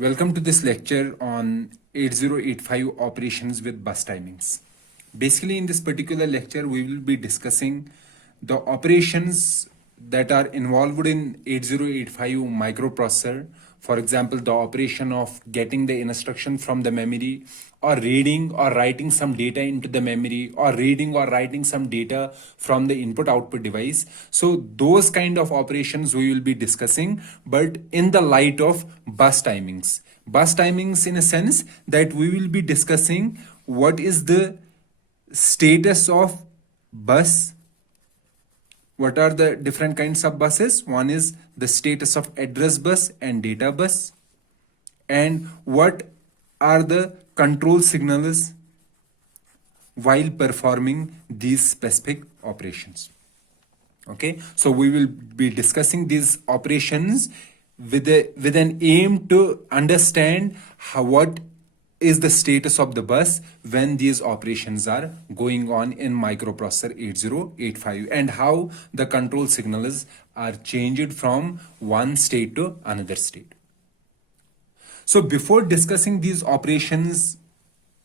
Welcome to this lecture on 8085 operations with bus timings. Basically, in this particular lecture, we will be discussing the operations that are involved in 8085 microprocessor. For example, the operation of getting the instruction from the memory, or reading or writing some data into the memory, or reading or writing some data from the input output device. So those kind of operations we will be discussing, but in the light of bus timings. Bus timings in a sense that we will be discussing what is the status of bus. What are the different kinds of buses? One is the status of address bus and data bus. And what are the control signals while performing these specific operations. Okay, so we will be discussing these operations with an aim to understand what is the status of the bus when these operations are going on in microprocessor 8085, and how the control signals are changed from one state to another state. So before discussing these operations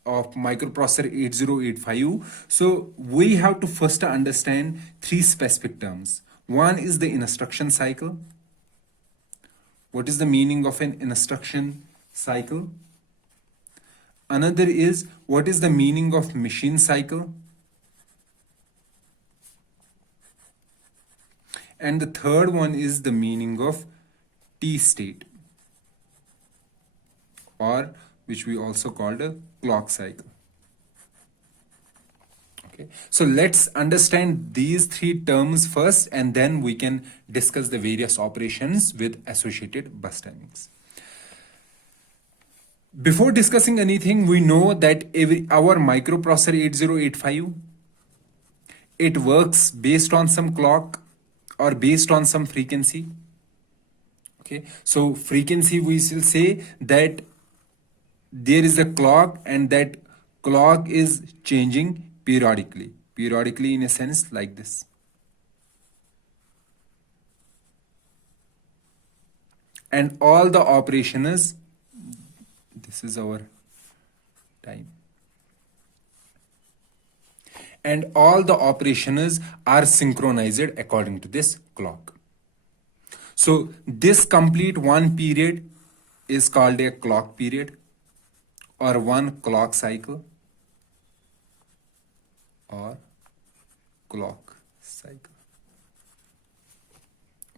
of microprocessor 8085, so we have to first understand three specific terms. One is the instruction cycle. What is the meaning of an instruction cycle? Another is, what is the meaning of machine cycle? And the third one is the meaning of T state, or which we also called a clock cycle. Okay, so let's understand these three terms first, and then we can discuss the various operations with associated bus timings. Before discussing anything, we know that our microprocessor 8085, it works based on some clock or based on some frequency. Okay, so frequency, we will say that there is a clock, and that clock is changing periodically in a sense like this. And all the operations, this is our time, and all the operations are synchronized according to this clock. So this complete one period is called a clock period, or one clock cycle, or clock cycle.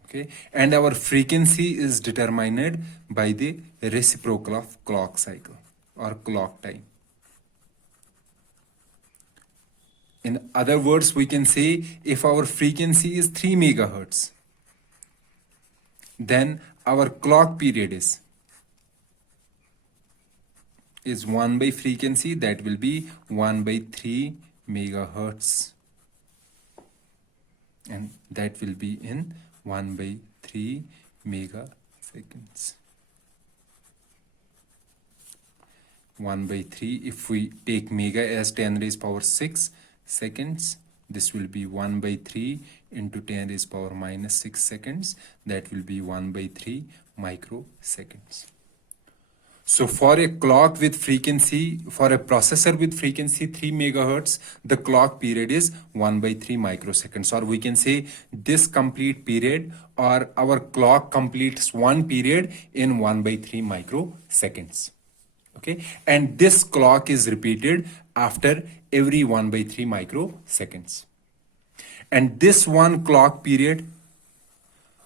Okay, and our frequency is determined by the reciprocal of clock cycle or clock time. In other words, we can say if our frequency is 3 megahertz, then our clock period is 1 by frequency, that will be 1 by 3 megahertz, and that will be in 1 by 3 megaseconds. 1 by 3, if we take mega as 10 raised power 6 seconds, this will be 1 by 3 into 10 raised power minus 6 seconds, that will be 1 by 3 microseconds. So for a clock with frequency, for a processor with frequency 3 megahertz, the clock period is 1 by 3 microseconds, or we can say this complete period, or our clock completes one period in 1 by 3 microseconds. Okay, and this clock is repeated after every 1 by 3 microseconds. And this one clock period,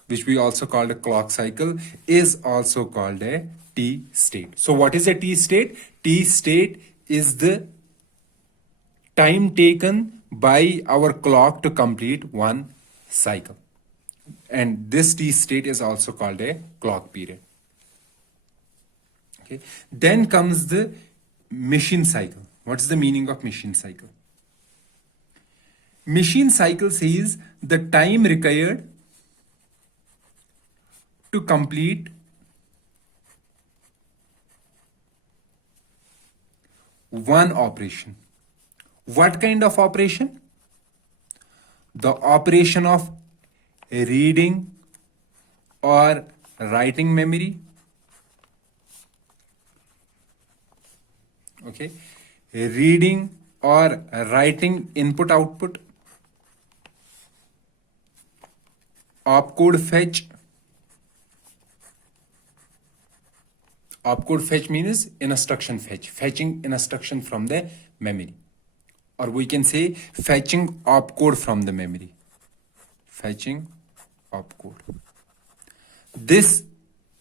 which we also called a clock cycle, is also called a T state. So what is a T state? T state is the time taken by our clock to complete one cycle. And this T state is also called a clock period. Okay. Then comes the machine cycle. What is the meaning of machine cycle? Machine cycle says the time required to complete one operation. What kind of operation? The operation of reading or writing memory, Okay, reading or writing input output, opcode fetch. Opcode fetch means instruction fetch, fetching instruction from the memory, or we can say fetching opcode from the memory, fetching opcode. This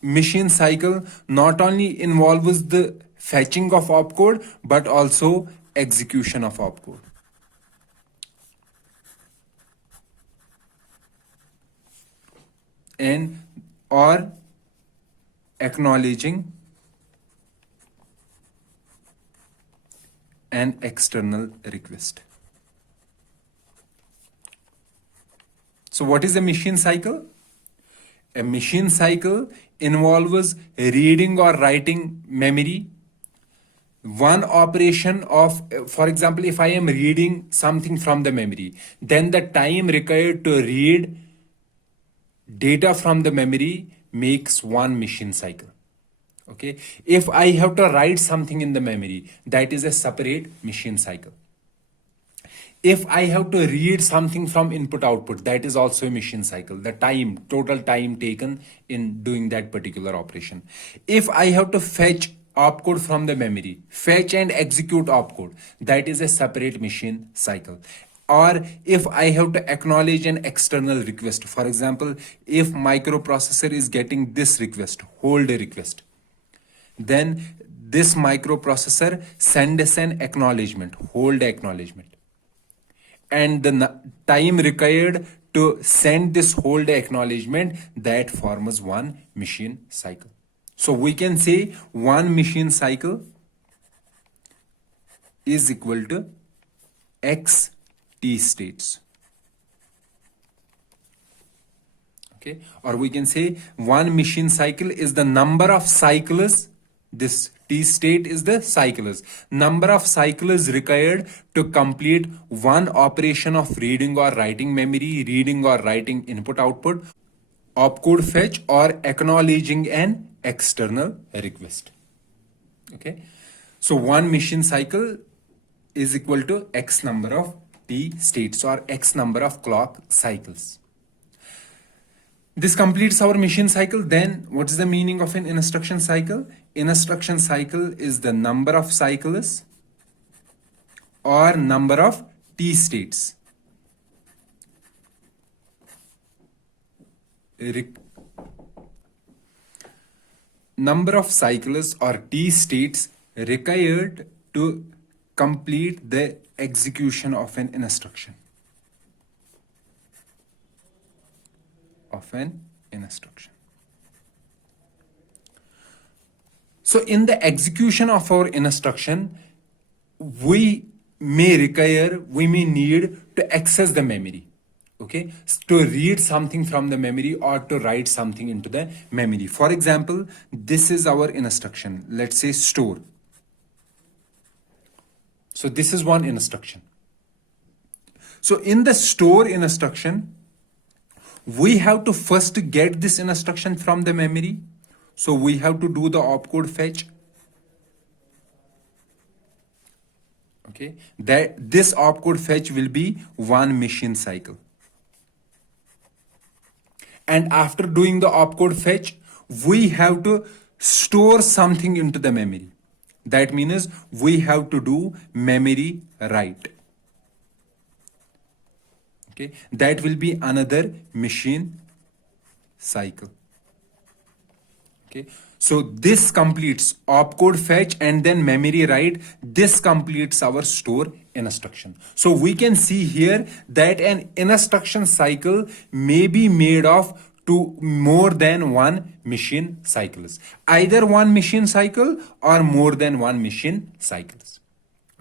machine cycle not only involves the fetching of opcode but also execution of opcode. And or acknowledging an external request. So what is a machine cycle? A machine cycle involves reading or writing memory. One operation of, for example, if I am reading something from the memory, then the time required to read data from the memory makes one machine cycle. Okay, if I have to write something in the memory, that is a separate machine cycle. If I have to read something from input output, that is also a machine cycle, the time, total time taken in doing that particular operation. If I have to fetch opcode from the memory, fetch and execute opcode, that is a separate machine cycle. Or if I have to acknowledge an external request, for example, if microprocessor is getting this request, hold a request, then this microprocessor sends an acknowledgement, hold acknowledgement. And the time required to send this hold acknowledgement, that forms one machine cycle. So we can say one machine cycle is equal to X T states. Okay, or we can say one machine cycle is the number of cycles. This T state is the cycles. Number of cycles required to complete one operation of reading or writing memory, reading or writing input output, opcode fetch, or acknowledging an external request. Okay, so one machine cycle is equal to X number of T states or X number of clock cycles. This completes our machine cycle. Then what is the meaning of an instruction cycle? Instruction cycle is the number of cycles or number of T states number of cycles or T states required to complete the execution of an instruction. So in the execution of our instruction, we may need to access the memory. Okay, to read something from the memory or to write something into the memory. For example, this is our instruction. Let's say store. So this is one instruction. So in the store instruction, we have to first get this instruction from the memory. So we have to do the opcode fetch. Okay, that this opcode fetch will be one machine cycle. And after doing the opcode fetch, we have to store something into the memory. That means we have to do memory write. Okay, that will be another machine cycle. Okay, so this completes opcode fetch and then memory write. This completes our store instruction. So we can see here that an instruction cycle may be made of to more than one machine cycles, either one machine cycle or more than one machine cycles.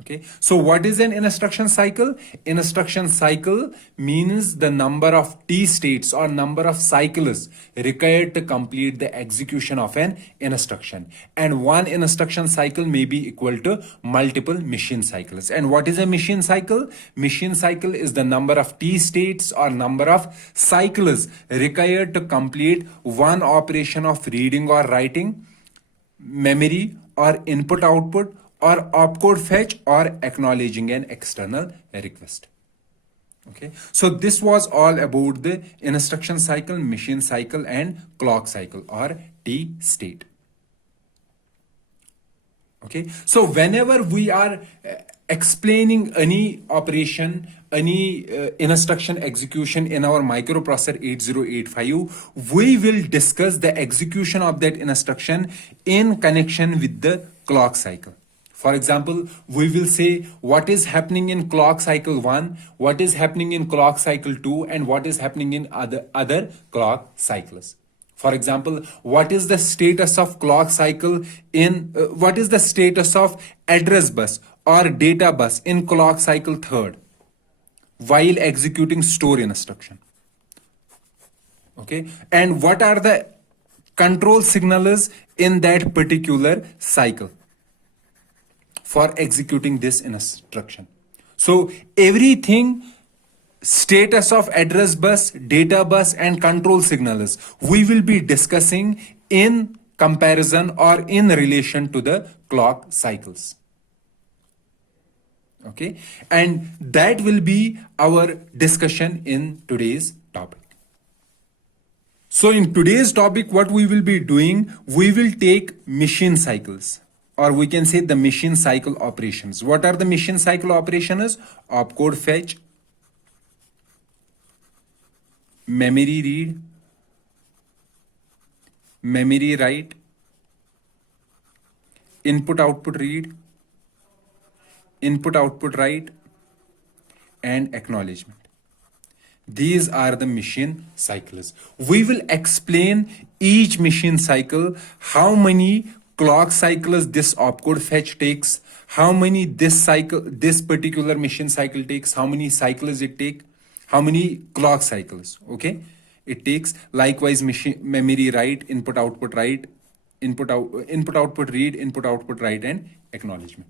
Okay, so what is an instruction cycle? Instruction cycle means the number of T states or number of cycles required to complete the execution of an instruction. And one instruction cycle may be equal to multiple machine cycles. And what is a machine cycle? Machine cycle is the number of T states or number of cycles required to complete one operation of reading or writing, memory or input output, or opcode fetch or acknowledging an external request. Okay, so this was all about the instruction cycle, machine cycle, and clock cycle or T state. Okay, so whenever we are explaining any operation, any instruction execution in our microprocessor 8085, we will discuss the execution of that instruction in connection with the clock cycle. For example, we will say what is happening in clock cycle 1, what is happening in clock cycle 2, and what is happening in other clock cycles. For example, what is the status of clock cycle in, what is the status of address bus or data bus in clock cycle 3rd while executing store instruction? Okay, and what are the control signals in that particular cycle for executing this instruction? So everything, status of address bus, data bus, and control signals, we will be discussing in comparison or in relation to the clock cycles. Okay, and that will be our discussion in today's topic. So in today's topic, what we will be doing, we will take machine cycles, or we can say the machine cycle operations. What are the machine cycle operations? Opcode fetch, memory read, memory write, input output read, input output write, and acknowledgement. These are the machine cycles. We will explain each machine cycle, how many clock cycles this opcode fetch takes, how many this particular machine cycle takes, how many cycles it takes, how many clock cycles, okay, it takes. Likewise, memory write, input output write, input output read, input output write, and acknowledgement.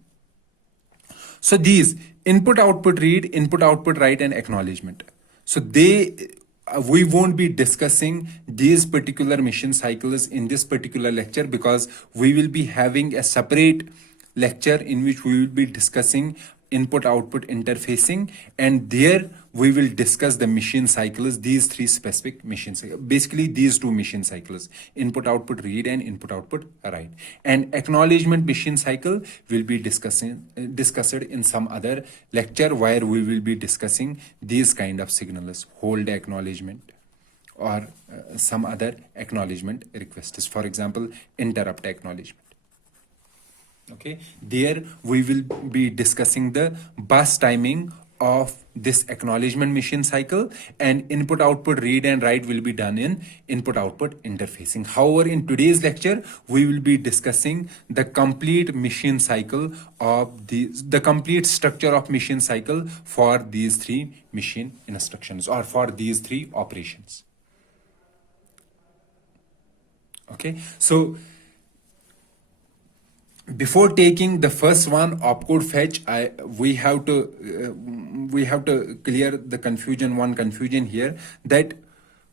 So these input output read, input output write, and acknowledgement. So we won't be discussing these particular machine cycles in this particular lecture, because we will be having a separate lecture in which we will be discussing input output interfacing, and there we will discuss the machine cycles, these three specific machine cycles, basically these two machine cycles, input output read and input output write. And acknowledgement machine cycle will be discussed in some other lecture, where we will be discussing these kind of signals, hold acknowledgement, or some other acknowledgement requests, for example interrupt acknowledgement. Okay, there we will be discussing the bus timing of this acknowledgement machine cycle, and input output read and write will be done in input output interfacing. However, in today's lecture, we will be discussing the complete machine cycle of the complete structure of machine cycle for these three machine instructions, or for these three operations. Okay, so before taking the first one, opcode fetch, we have to clear the confusion here, that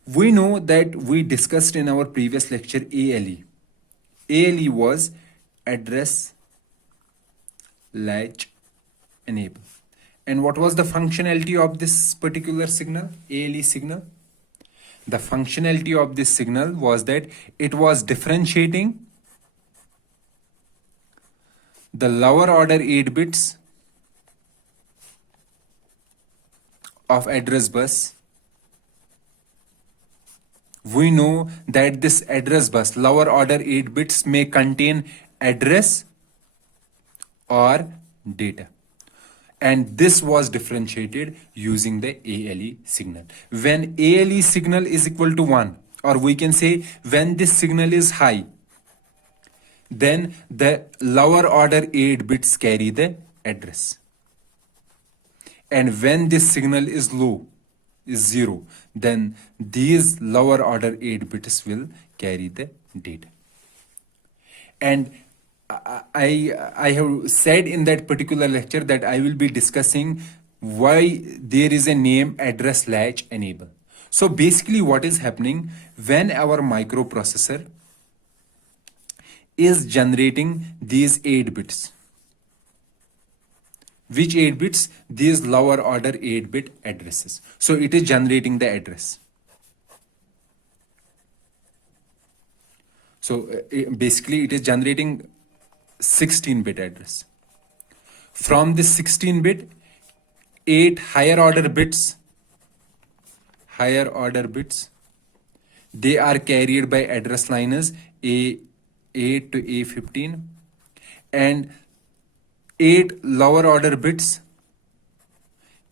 we know that we discussed in our previous lecture ALE. ALE was address latch enable. And what was the functionality of this particular signal, ALE signal? The functionality of this signal was that it was differentiating the lower order 8 bits of address bus. We know that this address bus, lower order 8 bits, may contain address or data. And this was differentiated using the ALE signal. When ALE signal is equal to 1, or we can say when this signal is high, then the lower order 8 bits carry the address. And when this signal is low, is 0, then these lower order 8 bits will carry the data. And I have said in that particular lecture that I will be discussing why there is a name address latch enable. So basically what is happening when our microprocessor is generating these 8 bits. Which 8 bits? These lower order 8-bit addresses. So it is generating the address. So basically it is generating 16-bit address. From this 16-bit, 8 higher order bits, they are carried by address line as A8 to A15, and 8 lower order bits,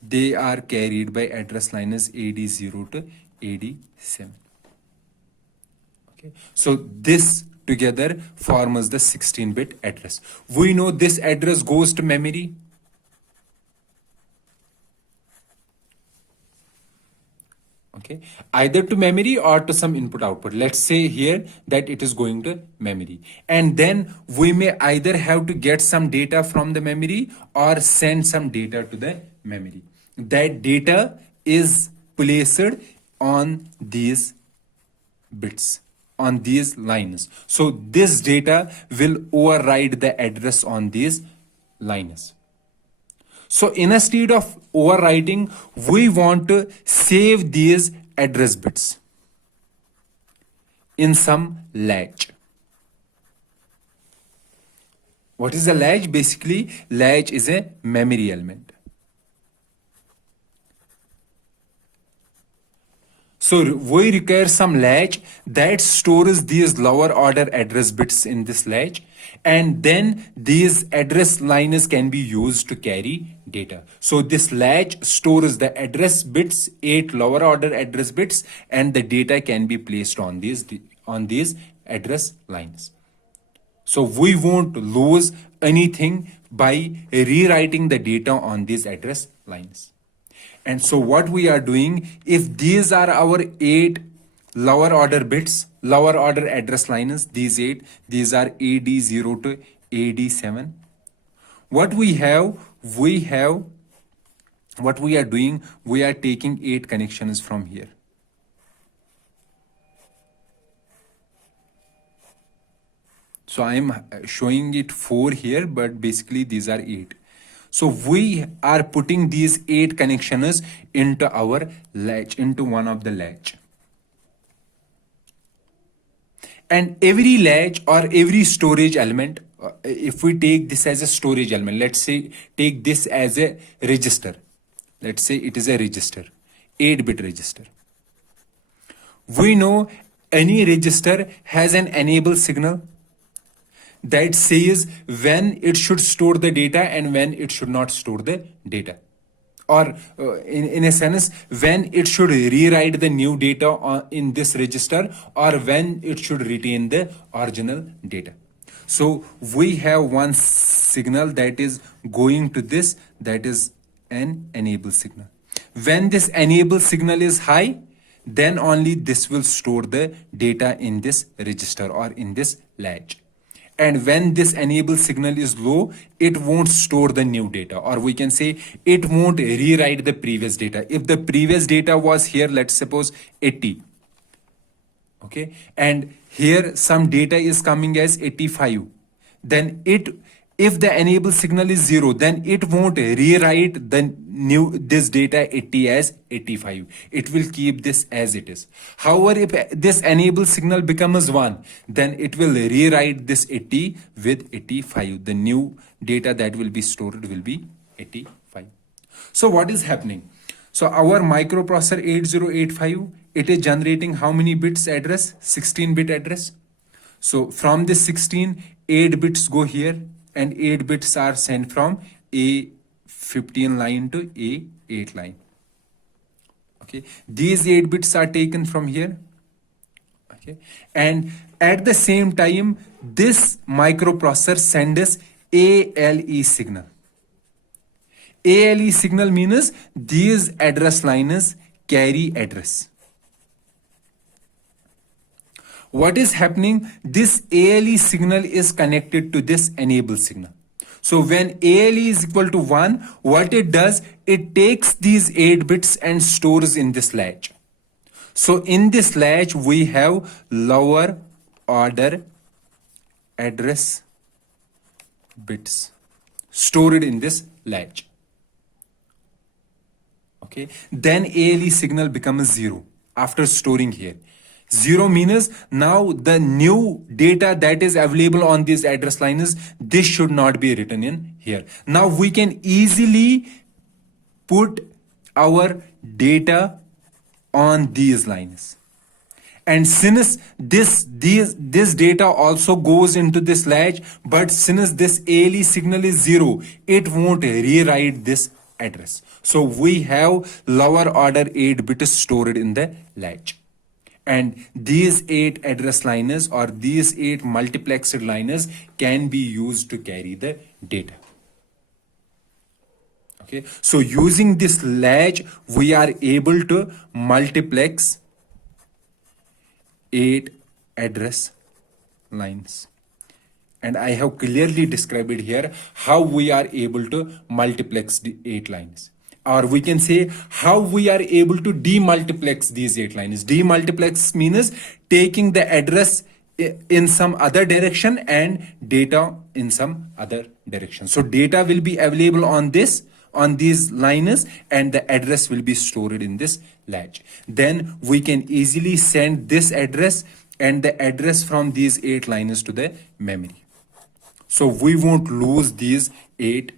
they are carried by address line as AD0 to AD7. Okay, so this together forms the 16-bit address. We know this address goes to memory. Okay, either to memory or to some input output. Let's say here that it is going to memory, and then we may either have to get some data from the memory or send some data to the memory. That data is placed on these bits, on these lines. So this data will override the address on these lines. So instead of overwriting, we want to save these address bits in some latch. What is a latch? Basically, latch is a memory element. So we require some latch that stores these lower order address bits in this latch, and then these address lines can be used to carry data. So this latch stores the address bits, 8 lower order address bits, and the data can be placed on these address lines. So we won't lose anything by rewriting the data on these address lines. And so what we are doing, if these are our 8 lower order bits, lower order address lines, these 8, these are AD0 to AD7. What we are doing, we are taking 8 connections from here. So I am showing it 4 here, but basically these are 8. So we are putting these 8 connections into our latch, into one of the latch. And every latch or every storage element, if we take this as a storage element, let's say take this as a register. Let's say it is a register, 8-bit register. We know any register has an enable signal that says when it should store the data and when it should not store the data. Or in a sense, when it should rewrite the new data in this register, or when it should retain the original data. So we have one signal that is going to this, that is an enable signal. When this enable signal is high, then only this will store the data in this register or in this latch. And when this enable signal is low, it won't store the new data, or we can say it won't rewrite the previous data. If the previous data was here, let's suppose 80, okay, and here some data is coming as 85, then if the enable signal is 0, then it won't rewrite this data 80 as 85. It will keep this as it is. However, if this enable signal becomes 1, then it will rewrite this 80 with 85. The new data that will be stored will be 85. So what is happening? So our microprocessor 8085, it is generating how many bits address? 16-bit address. So from this 16, 8 bits go here, and 8 bits are sent from A15 line to A8 line. Okay, these 8 bits are taken from here. Okay, and at the same time, this microprocessor sends ALE signal. ALE signal means these address lines carry address. What is happening? This ALE signal is connected to this enable signal. So when ALE is equal to 1, what it does, it takes these 8 bits and stores in this latch. So in this latch, we have lower order address bits stored in this latch. Okay, then ALE signal becomes 0 after storing here. 0 means now the new data that is available on this address line is this should not be written in here. Now we can easily put our data on these lines. And since this data also goes into this latch, but since this ALE signal is 0, it won't rewrite this address. So we have lower order 8 bits stored in the latch. And these 8 address liners or these 8 multiplexed liners can be used to carry the data. Okay, so using this latch, we are able to multiplex 8 address lines. And I have clearly described it here how we are able to multiplex the 8 lines. Or we can say how we are able to demultiplex these 8 lines. Demultiplex means taking the address in some other direction and data in some other direction. So data will be available on these lines and the address will be stored in this latch. Then we can easily send this address and the address from these 8 lines to the memory. So we won't lose these 8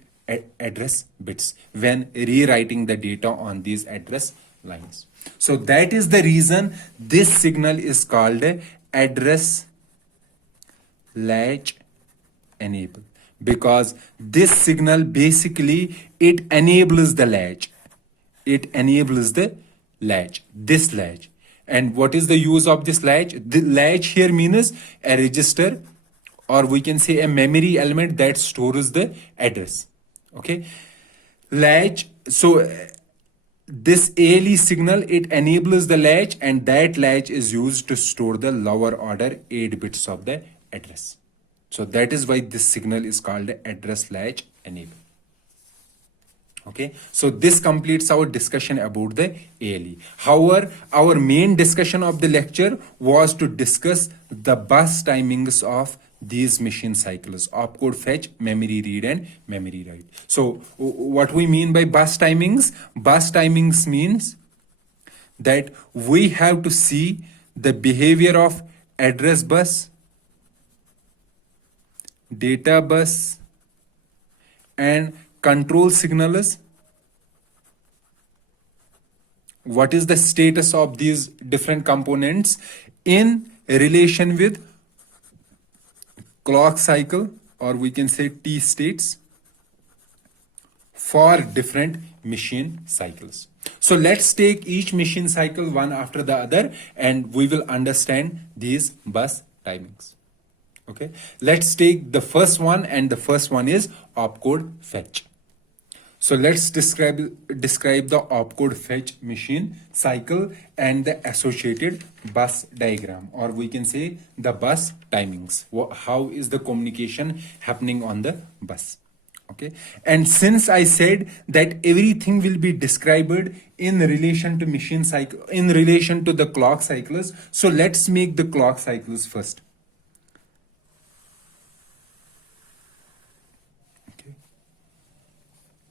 address bits when rewriting the data on these address lines. So that is the reason this signal is called address latch enable, because this signal basically it enables the latch. It enables the latch, this latch. And what is the use of this latch? The latch here means a register, or we can say a memory element that stores the address. Okay, latch. So this ALE signal, it enables the latch, and that latch is used to store the lower order 8 bits of the address. So that is why this signal is called address latch enable. Okay, so this completes our discussion about the ALE. However, our main discussion of the lecture was to discuss the bus timings of these machine cycles: opcode fetch, memory read, and memory write. So what we mean by bus timings? Bus timings means that we have to see the behavior of address bus, data bus, and control signals. What is the status of these different components in relation with clock cycle, or we can say T states, for different machine cycles. So let's take each machine cycle one after the other and we will understand these bus timings. Okay, let's take the first one, and the first one is opcode fetch. So let's describe the opcode fetch machine cycle and the associated bus diagram, or we can say the bus timings. How is the communication happening on the bus? Okay, and since I said that everything will be described in relation to machine cycle, in relation to the clock cycles, so let's make the clock cycles first.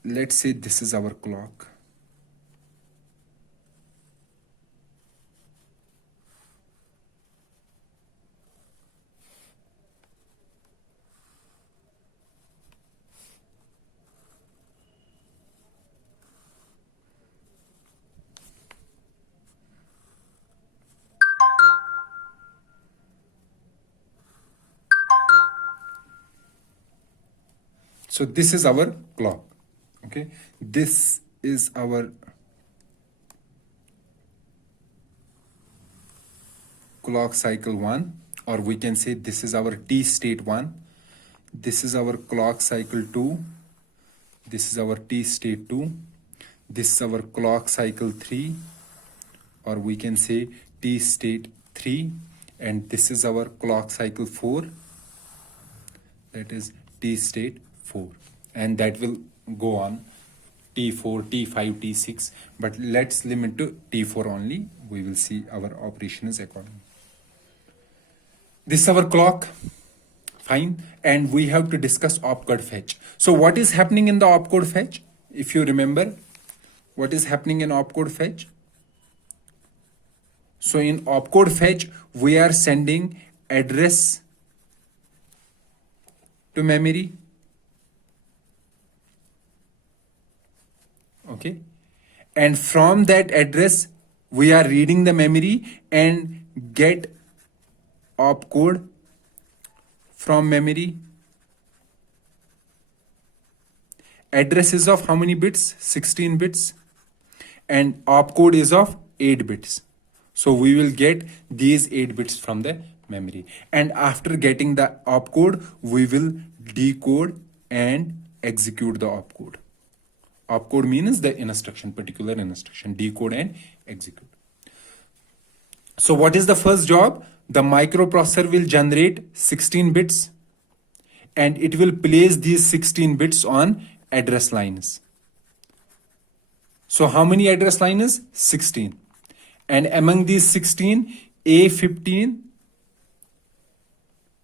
Let's say this is our clock. So this is our clock. Okay, this is our clock cycle 1, or we can say this is our T state 1. This is our clock cycle 2. This is our T state 2. This is our clock cycle 3, or we can say T state 3. And this is our clock cycle 4. That is T state 4. And that will go on T4, T5, T6, but let's limit to T4 only. We will see our operations accordingly. This is our clock. Fine. And we have to discuss opcode fetch. So what is happening in the opcode fetch? If you remember, what is happening in opcode fetch? So in opcode fetch, we are sending address to memory. Okay. And from that address, we are reading the memory and get opcode from memory. Address is of how many bits? 16 bits. And opcode is of 8 bits. So we will get these 8 bits from the memory. And after getting the opcode, we will decode and execute the opcode. Opcode means the instruction, particular instruction, decode and execute. So what is the first job? The microprocessor will generate 16 bits and it will place these 16 bits on address lines. So how many address lines? 16. And among these 16, A15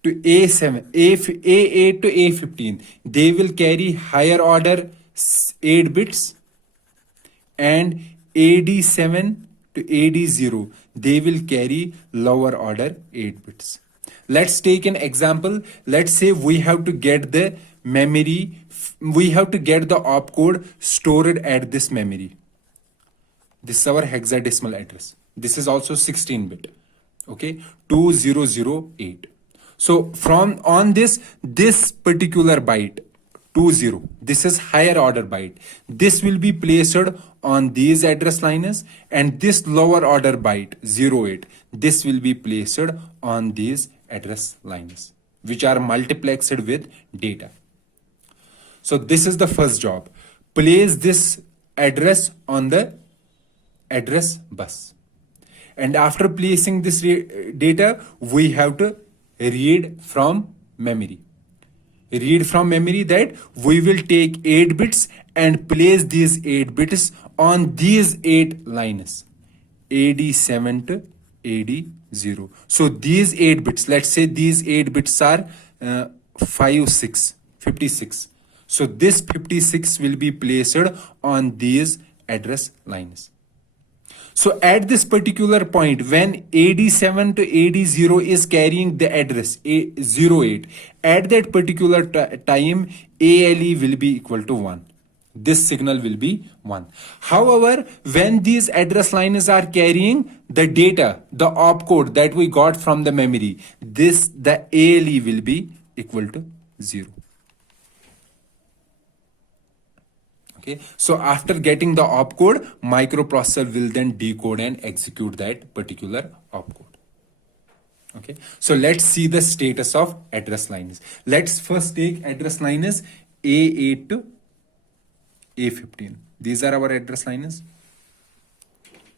to A7, A8 to A15, they will carry higher order 8 bits, and AD7 to AD0, they will carry lower order 8 bits. Let's take an example. Let's say we have to get the memory, we have to get the opcode stored at this memory. This is our hexadecimal address. This is also 16 bit. Okay, 2008. So from on this particular byte 20, this is higher order byte. This will be placed on these address lines, and this lower order byte 08, this will be placed on these address lines, which are multiplexed with data. So this is the first job. Place this address on the address bus. And after placing this data, we have to read from memory. Read from memory that we will take 8 bits and place these 8 bits on these 8 lines, AD7 to AD0. So these 8 bits, let's say these 8 bits are 56. So this 56 will be placed on these address lines. So at this particular point, when AD7 to AD0 is carrying the address A08, at that particular time, ALE will be equal to 1. This signal will be 1. However, when these address lines are carrying the data, the opcode that we got from the memory, the ALE will be equal to 0. Okay, so after getting the opcode, microprocessor will then decode and execute that particular opcode. Okay, so let's see the status of address lines. Let's first take address lines A8 to A15. These are our address lines.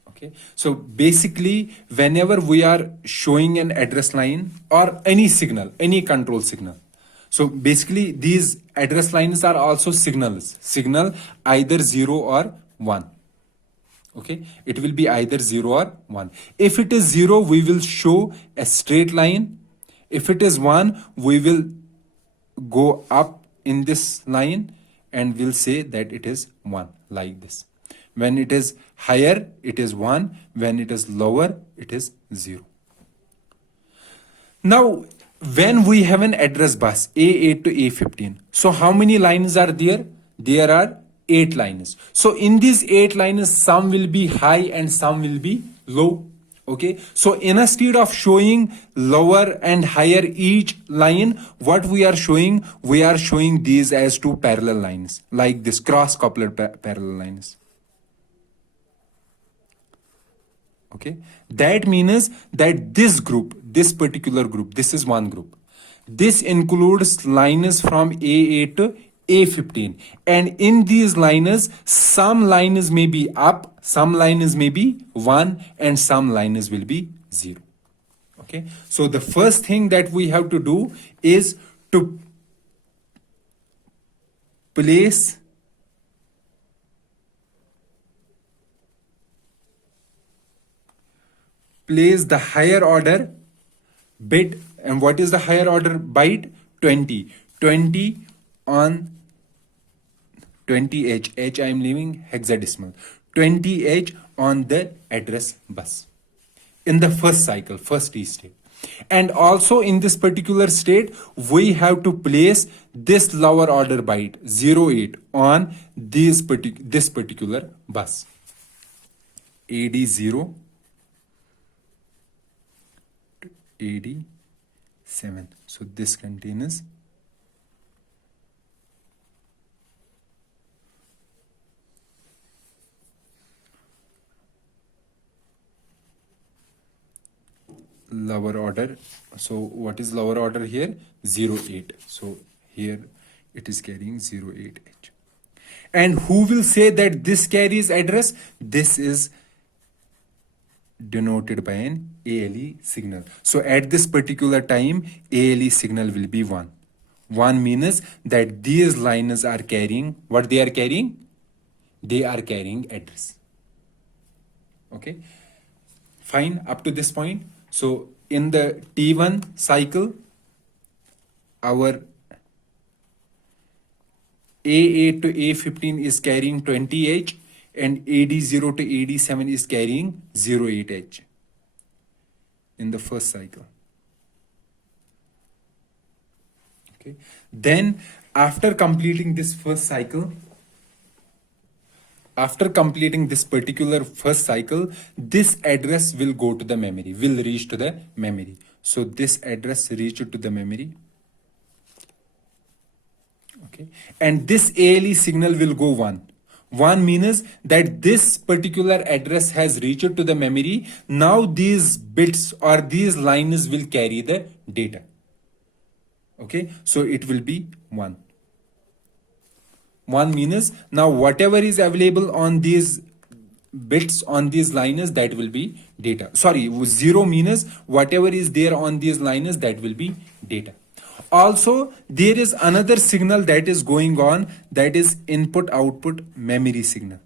Okay, so basically, whenever we are showing an address line or any signal, any control signal, so basically these address lines are also signals. Signal either 0 or 1. Okay, it will be either 0 or 1. If it is 0, we will show a straight line. If it is 1, we will go up in this line and we'll say that it is 1, like this. When it is higher, it is 1. When it is lower, it is 0. Now, when we have an address bus A8 to A15, so how many lines are there? There are 8 lines. So in these 8 lines, some will be high and some will be low. Okay, so instead of showing lower and higher each line, what we are showing these as 2 parallel lines, like this cross-coupled parallel lines. Okay, that means that this group, this particular group, this is one group. This includes lines from A8 to A15. And in these lines, some lines may be up, some lines may be 1, and some lines will be 0. Okay, so the first thing that we have to do is to place the higher order bit. And what is the higher order byte? 20 on 20H. H I am leaving hexadecimal. 20H on the address bus in the first cycle, first T state. And also in this particular state, we have to place this lower order byte 08 on this particular bus. AD0 to AD7. So this contains lower order. So what is lower order here? 08. So here it is carrying 08H. And who will say that this carries address? This is denoted by an ALE signal. So at this particular time, ALE signal will be 1. 1 means that these lines are carrying, what they are carrying? They are carrying address. Okay, fine up to this point. So in the T1 cycle, our A8 to A15 is carrying 20H and AD0 to AD7 is carrying 08H in the first cycle. Okay. Then after completing this first cycle, after completing this particular first cycle, this address will go to the memory, will reach to the memory. So this address reached to the memory. Okay. And this ALE signal will go 1. 1 means that this particular address has reached to the memory. Now these bits or these lines will carry the data. Okay. So it will be 1. 1 means now whatever is available on these bits on these lines, that will be data. Sorry, 0 means whatever is there on these lines, that will be data. Also, there is another signal that is going on, that is input output memory signal.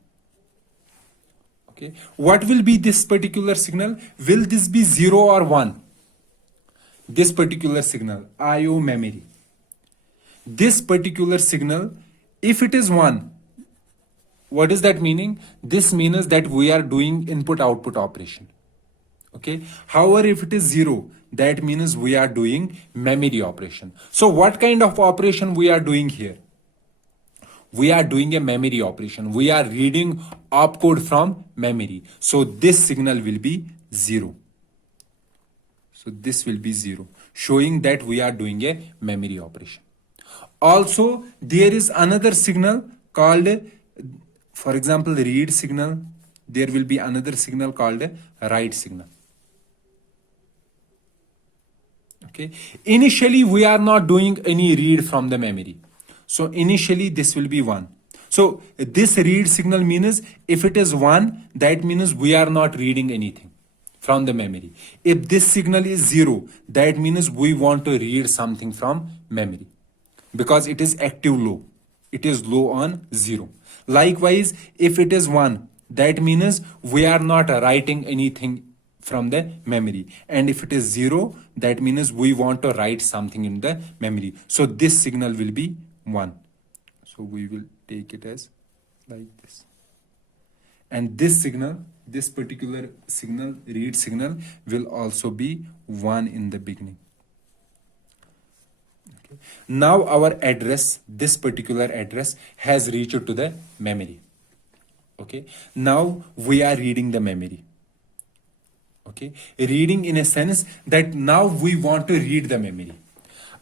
Okay, what will be this particular signal? Will this be 0 or 1? This particular signal, IO memory. This particular signal, if it is 1, what is that meaning? This means that we are doing input output operation. Okay. However, if it is 0, that means we are doing memory operation. So what kind of operation we are doing here? We are doing a memory operation. We are reading opcode from memory. So this signal will be 0. So this will be 0, showing that we are doing a memory operation. Also, there is another signal called, for example, read signal. There will be another signal called write signal. Okay. Initially, we are not doing any read from the memory. So initially, this will be 1. So this read signal means if it is 1, that means we are not reading anything from the memory. If this signal is 0, that means we want to read something from memory, because it is active low. It is low on 0. Likewise, if it is 1, that means we are not writing anything from the memory. And if it is 0, that means we want to write something in the memory. So this signal will be 1. So we will take it as like this. And this signal, this particular signal, read signal, will also be 1 in the beginning. Okay. Now our address, this particular address, has reached to the memory. Okay. Now we are reading the memory. Okay. Reading in a sense that now we want to read the memory.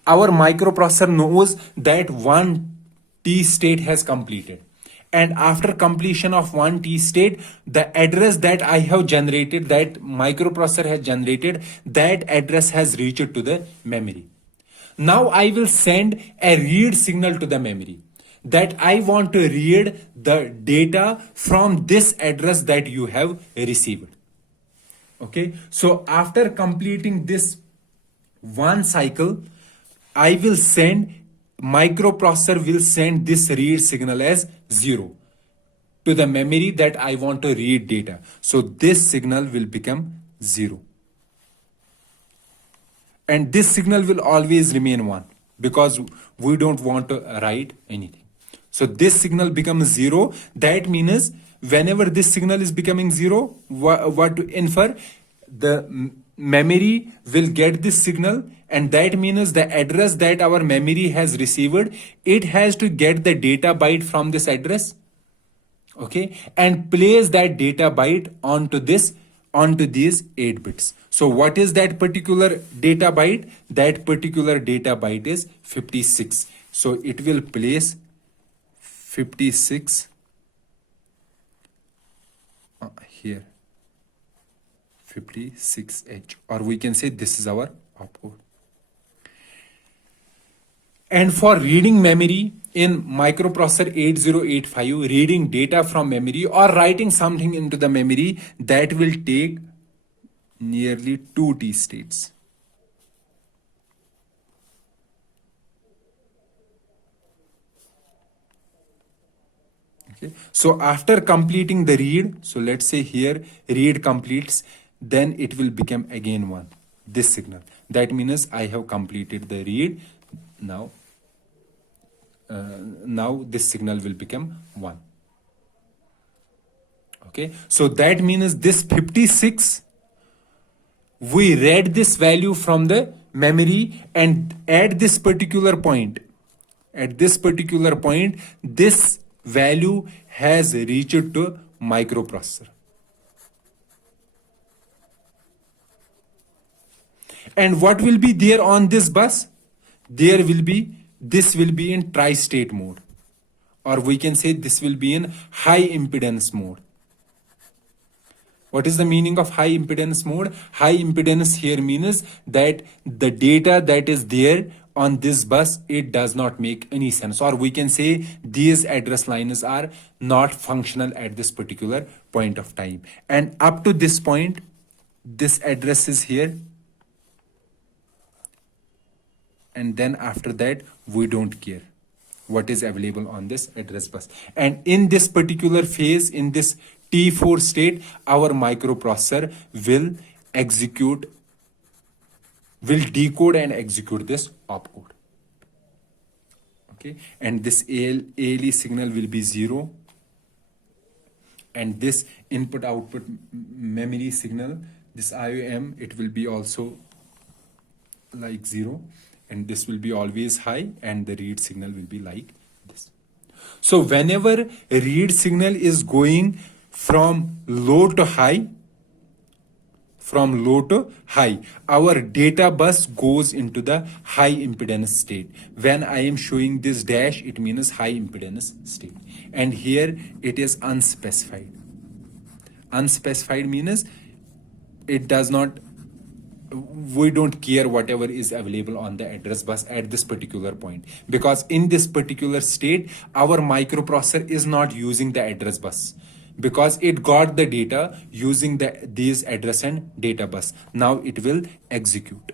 Our microprocessor knows that one T state has completed. And after completion of one T state, the address that I have generated, that microprocessor has generated, that address has reached to the memory. Now I will send a read signal to the memory that I want to read the data from this address that you have received. Okay. So after completing this one cycle, I will send, microprocessor will send this read signal as 0 to the memory that I want to read data. So this signal will become 0. And this signal will always remain 1. because we don't want to write anything. So this signal becomes 0. That means whenever this signal is becoming 0, what to infer? The memory will get this signal, and that means the address that our memory has received, it has to get the data byte from this address, okay, and place that data byte onto these 8 bits. So what is that particular data byte? That particular data byte is 56. So it will place 56 here, 56H, or we can say this is our opcode. And for reading memory in microprocessor 8085, reading data from memory or writing something into the memory, that will take nearly 2 T states. Okay. So after completing the read, so let's say here read completes, then it will become again 1, this signal. That means I have completed the read. Now this signal will become 1. Okay, so that means this 56, we read this value from the memory, and at this particular point, this value has reached to microprocessor. And what will be there on this bus? This will be in tri-state mode, or we can say this will be in high impedance mode. What is the meaning of high impedance mode? High impedance here means that the data that is there on this bus, it does not make any sense, or we can say these address lines are not functional at this particular point of time. And up to this point, this address is here, and then after that we don't care what is available on this address bus. And in this particular phase, in this T4 state, our microprocessor will decode and execute this opcode. Okay, and this ALE signal will be 0, and this input output memory signal, this IOM, it will be also like 0, and this will be always high, and the read signal will be like this. So whenever read signal is going from low to high, our data bus goes into the high impedance state. When I am showing this dash, it means high impedance state. And here it is unspecified. Unspecified means it does not, we don't care whatever is available on the address bus at this particular point, because in this particular state our microprocessor is not using the address bus, because it got the data using these address and data bus. Now it will execute.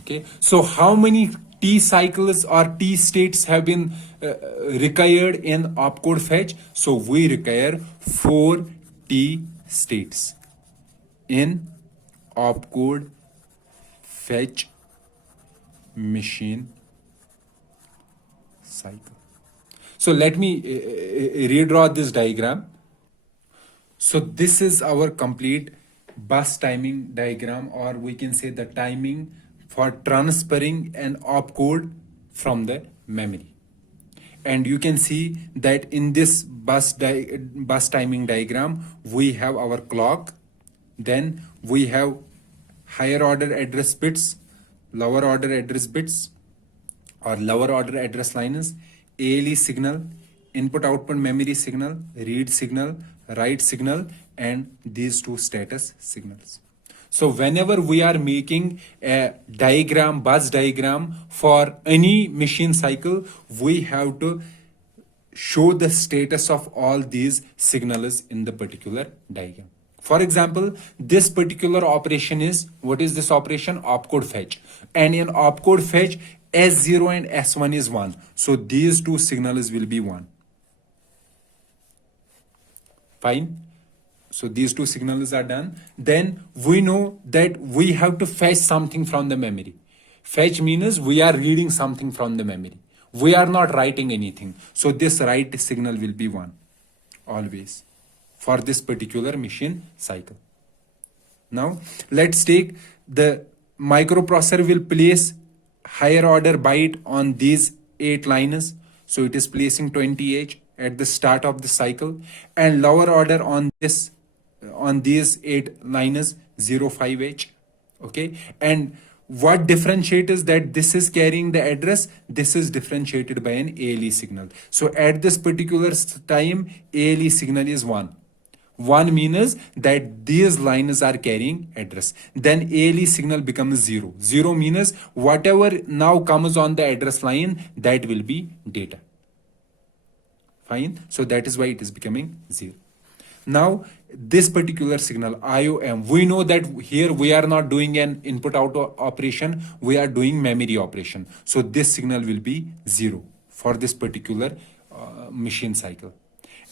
Okay, so how many T cycles or T states have been required in opcode fetch? So we require 4 T states in opcode fetch machine cycle. So let me redraw this diagram. So this is our complete bus timing diagram, or we can say the timing for transferring an opcode from the memory. And you can see that in this bus timing diagram, we have our clock, then we have higher order address bits, lower order address bits, or lower order address lines, ALE signal, input output memory signal, read signal, write signal, and these 2 status signals. So whenever we are making a diagram, bus diagram for any machine cycle, we have to show the status of all these signals in the particular diagram. For example, this particular operation is, what is this operation? Opcode fetch. And in opcode fetch, S0 and S1 is 1. So these 2 signals will be 1. Fine. So these 2 signals are done. Then we know that we have to fetch something from the memory. Fetch means we are reading something from the memory. We are not writing anything. So this write signal will be 1 always for this particular machine cycle. Now let's take the microprocessor will place higher order byte on these 8 lines. So it is placing 20H at the start of the cycle, and lower order on this on these 8 lines 05H. Okay, and what differentiates is that this is carrying the address, this is differentiated by an ALE signal. So at this particular time ALE signal is 1. 1 means that these lines are carrying address. Then ALE signal becomes 0. 0 means whatever now comes on the address line, that will be data. Fine. So that is why it is becoming 0. Now this particular signal IOM, we know that here we are not doing an input out operation, we are doing memory operation. So this signal will be 0 for this particular machine cycle.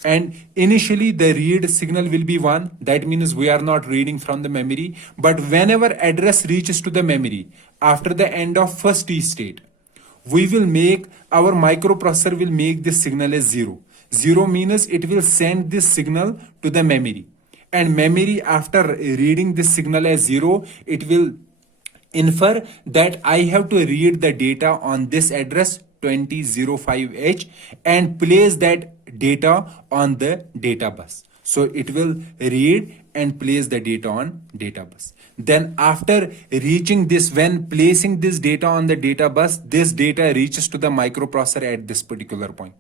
And initially the read signal will be 1. That means we are not reading from the memory. But whenever address reaches to the memory after the end of first T state, we will make our microprocessor will make this signal as 0. 0 means it will send this signal to the memory. And memory, after reading this signal as 0, it will infer that I have to read the data on this address 2005H and place that data on the data bus. So it will read and place the data on data bus. Then after reaching this, when placing this data on the data bus, this data reaches to the microprocessor at this particular point.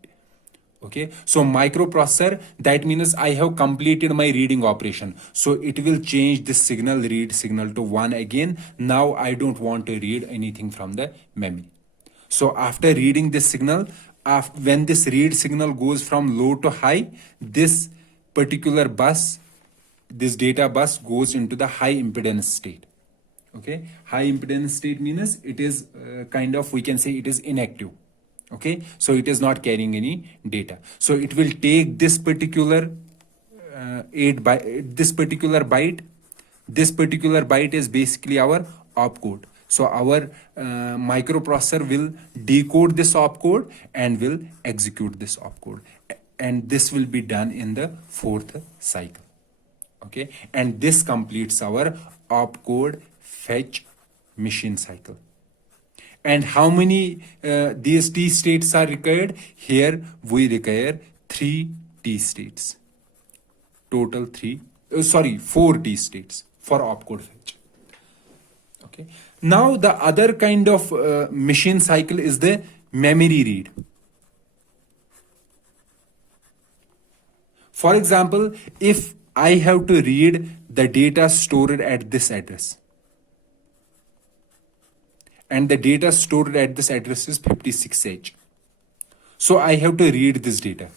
Okay, so microprocessor, that means I have completed my reading operation. So it will change this signal, read signal to 1 again. Now I don't want to read anything from the memory. So after reading this signal, when this read signal goes from low to high, this particular bus, this data bus goes into the high impedance state. Okay, high impedance state means it is kind of, we can say it is inactive. Okay, so it is not carrying any data. So it will take this particular 8 byte, this particular byte. This particular byte is basically our opcode. So our microprocessor will decode this opcode and will execute this opcode. And this will be done in the 4th cycle. Okay, and this completes our opcode fetch machine cycle. And how many these T states are required? Here we require 3 T states. Total 4 T states for opcode fetch. Okay. Now the other kind of machine cycle is the memory read. For example, if I have to read the data stored at this address, and the data stored at this address is 56H. So I have to read this data.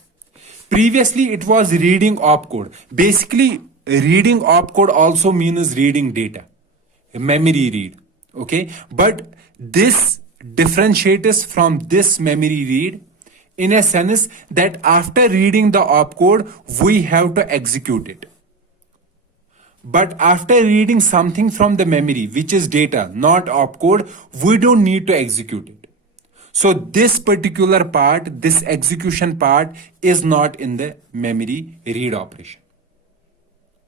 Previously it was reading opcode. Basically reading opcode also means reading data, memory read. Okay, but this differentiates from this memory read in a sense that after reading the opcode we have to execute it. But after reading something from the memory, which is data, not opcode, we don't need to execute it. So this particular part, this execution part is not in the memory read operation.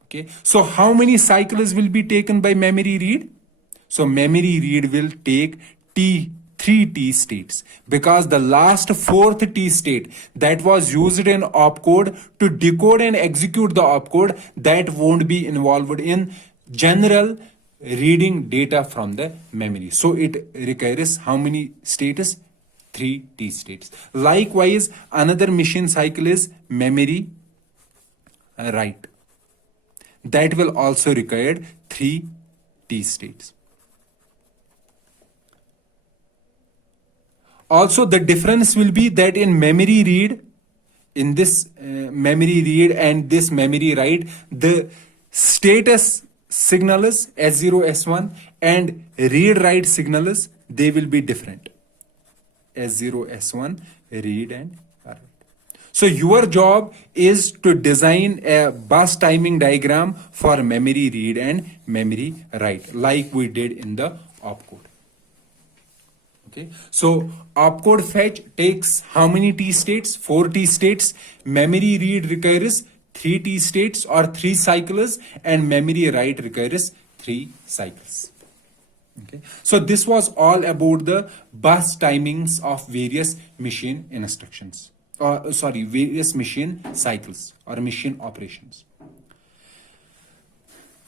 Okay. So how many cycles will be taken by memory read? So memory read will take 3 T states, because the last 4th T state that was used in opcode to decode and execute the opcode, that won't be involved in general reading data from the memory. So it requires how many states? 3 T states. Likewise, another machine cycle is memory write. That will also require 3 T states. Also, the difference will be that in memory read, in this memory read and this memory write, the status signal is S0, S1 and read write signal is, they will be different. S0, S1, read and write. So your job is to design a bus timing diagram for memory read and memory write, like we did in the opcode. Okay, so opcode fetch takes how many T states? 4 T states. Memory read requires 3 T states or 3 cycles, and memory write requires 3 cycles. Okay, so this was all about the bus timings of various machine instructions, or sorry, various machine cycles or machine operations.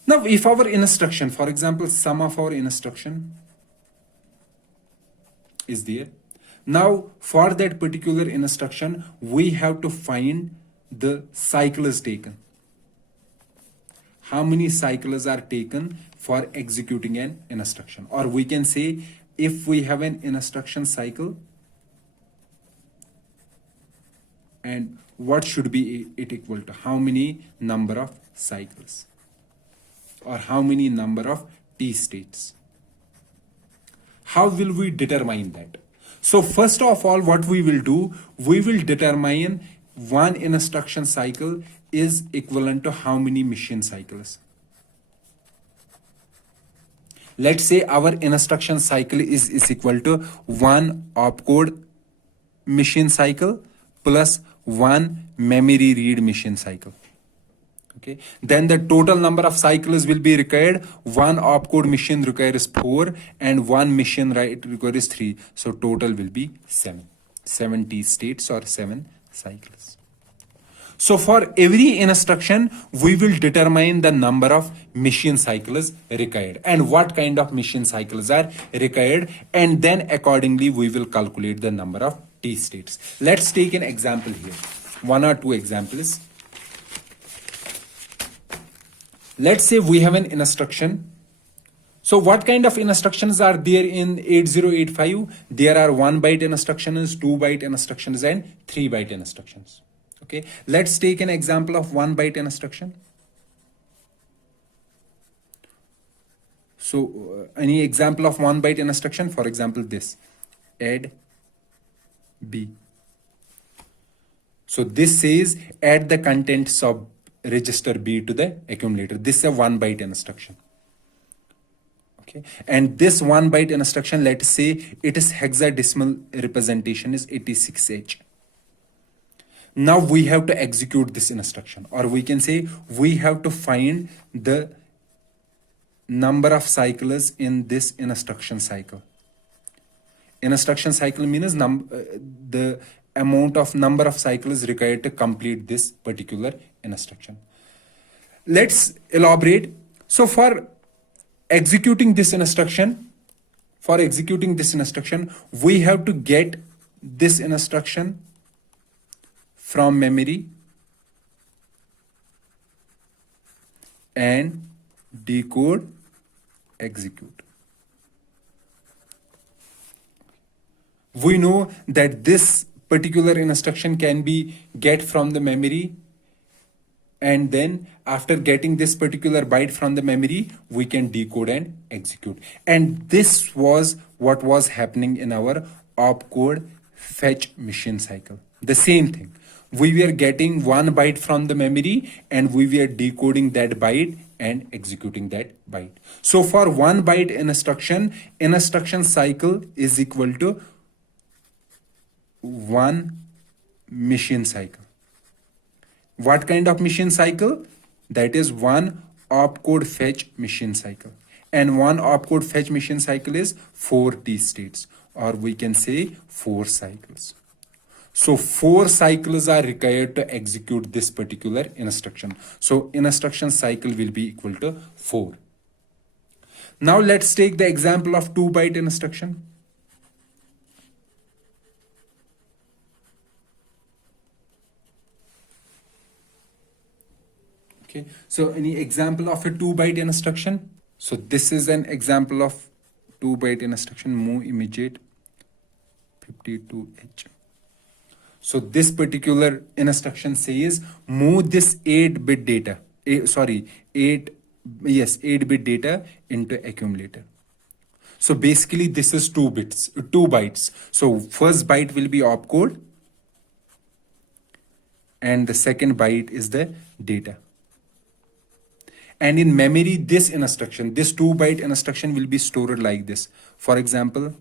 Now, if our instruction, for example, sum of our instruction is there. Now, for that particular instruction, we have to find the cycles taken. How many cycles are taken for executing an instruction? Or we can say, if we have an instruction cycle, and what should be it equal to? How many number of cycles? Or how many number of T states? How will we determine that? So first of all, what we will do, we will determine one instruction cycle is equivalent to how many machine cycles. Let's say our instruction cycle is equal to one opcode machine cycle plus one memory read machine cycle. Okay, then the total number of cycles will be required. One opcode machine requires 4 and one machine write requires 3. So total will be 7. 7 T states or 7 cycles. So for every instruction, we will determine the number of machine cycles required and what kind of machine cycles are required, and then accordingly we will calculate the number of T states. Let's take an example here. One or two examples. Let's say we have an instruction. So what kind of instructions are there in 8085? There are 1 byte instructions, 2 byte instructions, and 3 byte instructions. Okay, let's take an example of 1 byte instruction. So any example of 1 byte instruction? For example, this add B. So this says add the contents of register B to the accumulator. This is a 1 byte instruction. Okay, and this 1 byte instruction, let's say it is hexadecimal representation is 86H. Now we have to execute this instruction, or we can say we have to find the number of cycles in this instruction cycle. Instruction cycle means the amount of number of cycles required to complete this particular instruction. Let's elaborate. So for executing this instruction, we have to get this instruction from memory and decode, execute. We know that this particular instruction can be get from the memory, and then after getting this particular byte from the memory, we can decode and execute. And this was what was happening in our opcode fetch machine cycle. The same thing. We were getting 1 byte from the memory and we were decoding that byte and executing that byte. So for 1 byte instruction cycle is equal to 1 machine cycle. What kind of machine cycle? That is 1 opcode fetch machine cycle. And 1 opcode fetch machine cycle is 4 T states, or we can say 4 cycles. So 4 cycles are required to execute this particular instruction. So instruction cycle will be equal to 4. Now let's take the example of 2 byte instruction. Okay, so any example of a 2 byte instruction? So this is an example of 2 byte instruction, move immediate 52H. So this particular instruction says move this 8-bit data, 8-bit data into accumulator. So basically this is 2 bytes. So first byte will be opcode and the second byte is the data. And in memory, this 2 byte instruction will be stored like this. For example,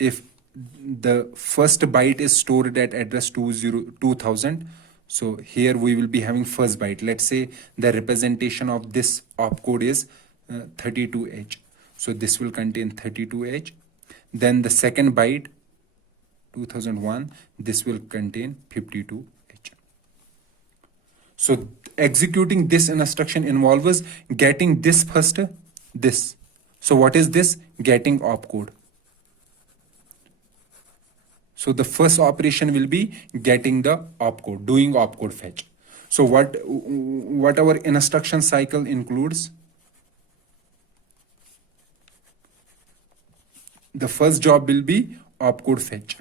if the first byte is stored at address 2000, so here we will be having first byte. Let's say the representation of this opcode is 32H. So this will contain 32H. Then the second byte 2001, this will contain 52H. So executing this instruction involves getting this first, this. So what is this? Getting opcode. So the first operation will be getting the opcode, doing opcode fetch. So what our instruction cycle includes? The first job will be opcode fetch.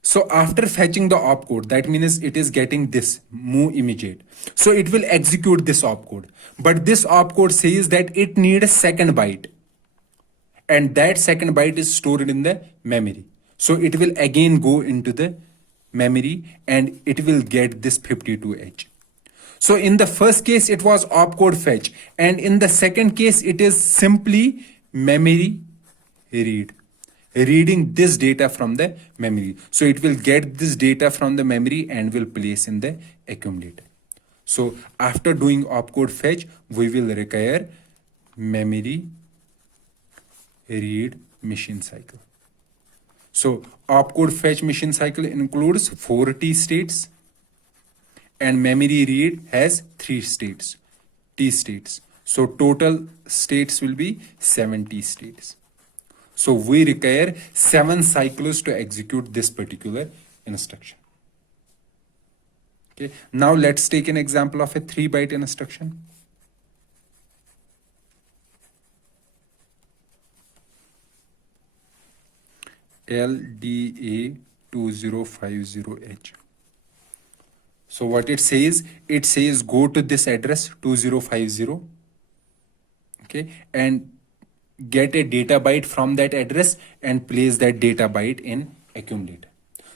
So after fetching the opcode, that means it is getting this move immediate. So it will execute this opcode. But this opcode says that it needs a second byte. And that second byte is stored in the memory. So it will again go into the memory and it will get this 52H. So in the first case, it was opcode fetch. And in the second case, it is simply memory read. Reading this data from the memory. So it will get this data from the memory and will place in the accumulator. So after doing opcode fetch, we will require memory read machine cycle. So opcode fetch machine cycle includes 4 T states and memory read has 3 states, T states. So total states will be 7 T states. So we require 7 cycles to execute this particular instruction. Okay. Now let's take an example of a 3-byte instruction. LDA 2050H. So what it says go to this address 2050, okay, and get a data byte from that address and place that data byte in accumulator.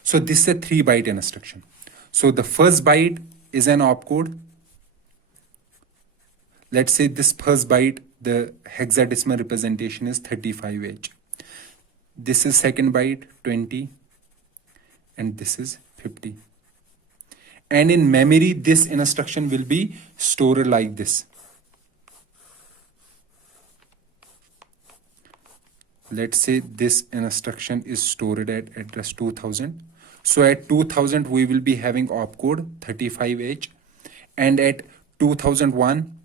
So this is a 3-byte instruction. So the first byte is an opcode. Let's say this first byte, the hexadecimal representation is 35H. This is second byte 20 and this is 50. And in memory, this instruction will be stored like this. Let's say this instruction is stored at address 2000. So at 2000, we will be having opcode 35H. And at 2001,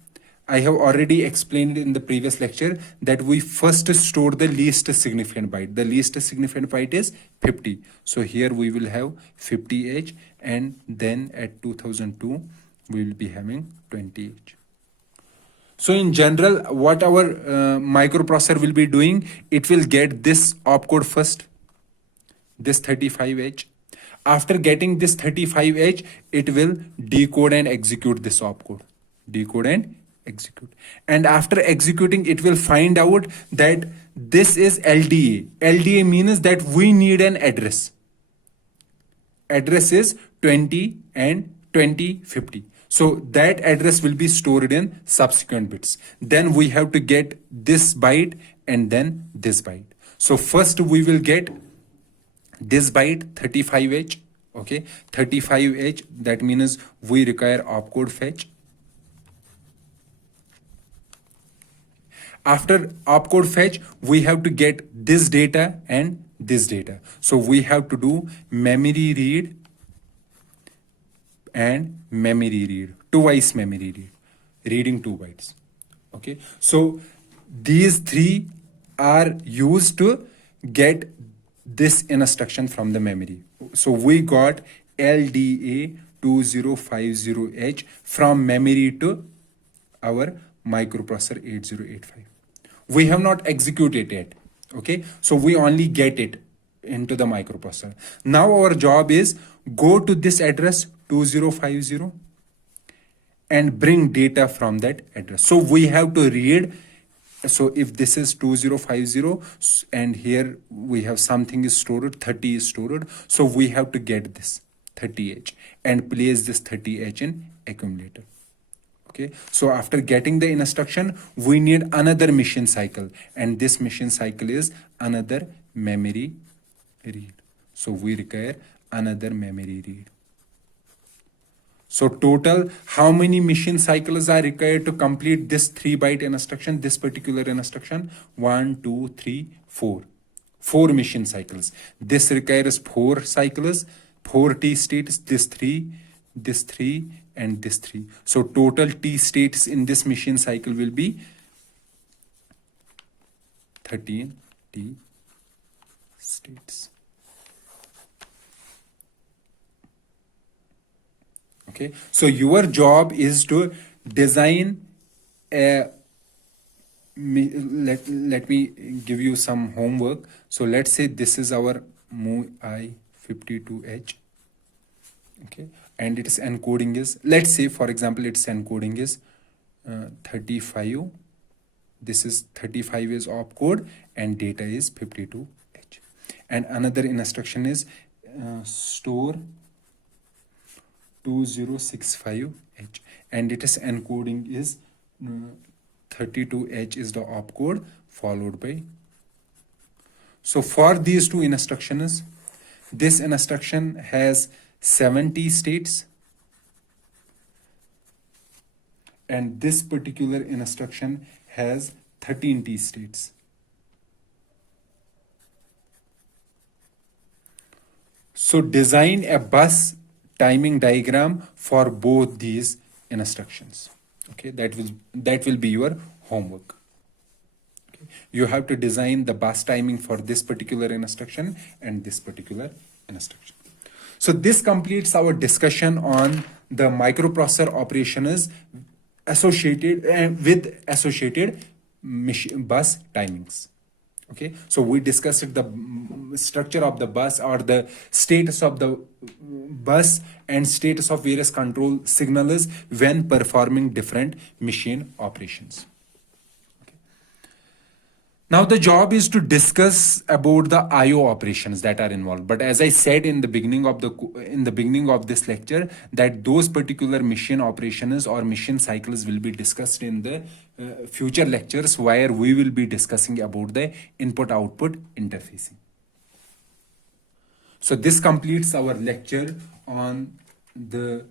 I have already explained in the previous lecture that we first store the least significant byte. The least significant byte is 50. So here we will have 50H, and then at 2002, we will be having 20H. So in general, what our microprocessor will be doing, it will get this opcode first, this 35H. After getting this 35H, it will decode and execute this opcode. Decode and execute. And after executing, it will find out that this is LDA. LDA means that we need an address. Address is 20 and 2050. So that address will be stored in subsequent bits. Then we have to get this byte and then this byte. So first we will get this byte 35H. Okay, 35H, that means we require opcode fetch. After opcode fetch, we have to get this data and this data. So we have to do memory read and memory read, twice memory read, reading 2 bytes. Okay, so these 3 are used to get this instruction from the memory. So we got LDA 2050H from memory to our microprocessor 8085. We have not executed it. Okay, so we only get it into the microprocessor. Now our job is go to this address 2050 and bring data from that address. So we have to read. So if this is 2050 and here we have something is stored, 30 is stored. So we have to get this 30H and place this 30H in accumulator. Okay, so after getting the instruction, we need another machine cycle, and this machine cycle is another memory read. So we require another memory read. So total, how many machine cycles are required to complete this 3 byte instruction, this particular instruction? 1, 2, 3, 4. 4 machine cycles. This requires 4 cycles, 4 T states, this 3, and this 3. So total T states in this machine cycle will be 13 T states. Okay, so your job is to design a, let me give you some homework. So let's say this is our MOVI 52H. Okay, and its encoding is, let's say for example its encoding is 35. This is 35 is opcode and data is 52H. And another instruction is store 2065H, and its encoding is 32H is the opcode followed by. So for these two instructions, this instruction has 70 states, and this particular instruction has 13 T states. So design a bus timing diagram for both these instructions. Okay, that will be your homework. Okay. You have to design the bus timing for this particular instruction and this particular instruction. So this completes our discussion on the microprocessor operations associated with associated bus timings. Okay, so we discussed the structure of the bus, or the status of the bus and status of various control signals when performing different machine operations. Okay. Now the job is to discuss about the IO operations that are involved. But as I said in the beginning of this lecture, that those particular machine operations or machine cycles will be discussed in the future lectures, where we will be discussing about the input-output interfacing. So this completes our lecture on the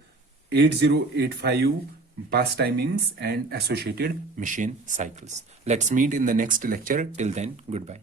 8085 bus timings and associated machine cycles. Let's meet in the next lecture. Till then, goodbye.